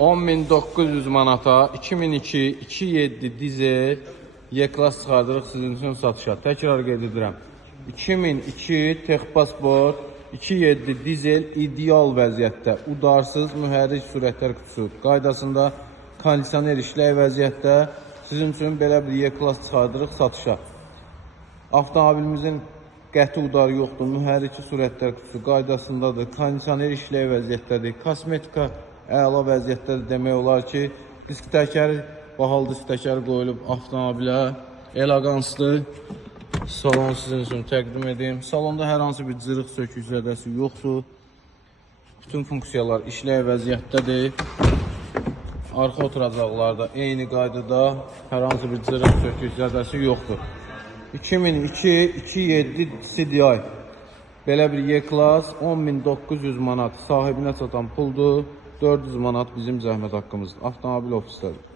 10.900 manata 2002 2.7 dizel Y-Class çıxardırıq sizin üçün satışa. Təkrar qeyd edirəm. 2002 Texpasport 2.7 dizel ideal vəziyyətdə, udarsız mühərrik sürətlər kutusu qaydasında, kondisioner işlək vəziyyətdə sizin üçün belə bir Y-Class çıxardırıq satışa. Avtomobilimizin qəti udarı yoxdur, mühərriki sürətlər kutusu qaydasındadır, kondisioner işlək vəziyyətdədir, kosmetika əla vəziyyətdədir. Demək olar ki, disk təkəri, bahalı disk təkəri qoyulub avtomobilə, eleganslı salon sizin üçün təqdim edeyim. Salonda hər hansı bir cırıq sökük zədəsi yoxdur. Bütün funksiyalar işlək vəziyyətdədir. Arxa oturacaqlarda eyni qaydada hər hansı bir cırıq sökük zədəsi yoxdur. 2002 2.7 CDI belə bir Y-Class 10.900 manat sahibinə çatan puldur. 400 manat bizim zəhmət haqqımızdır. Avtomobil ofisdədir.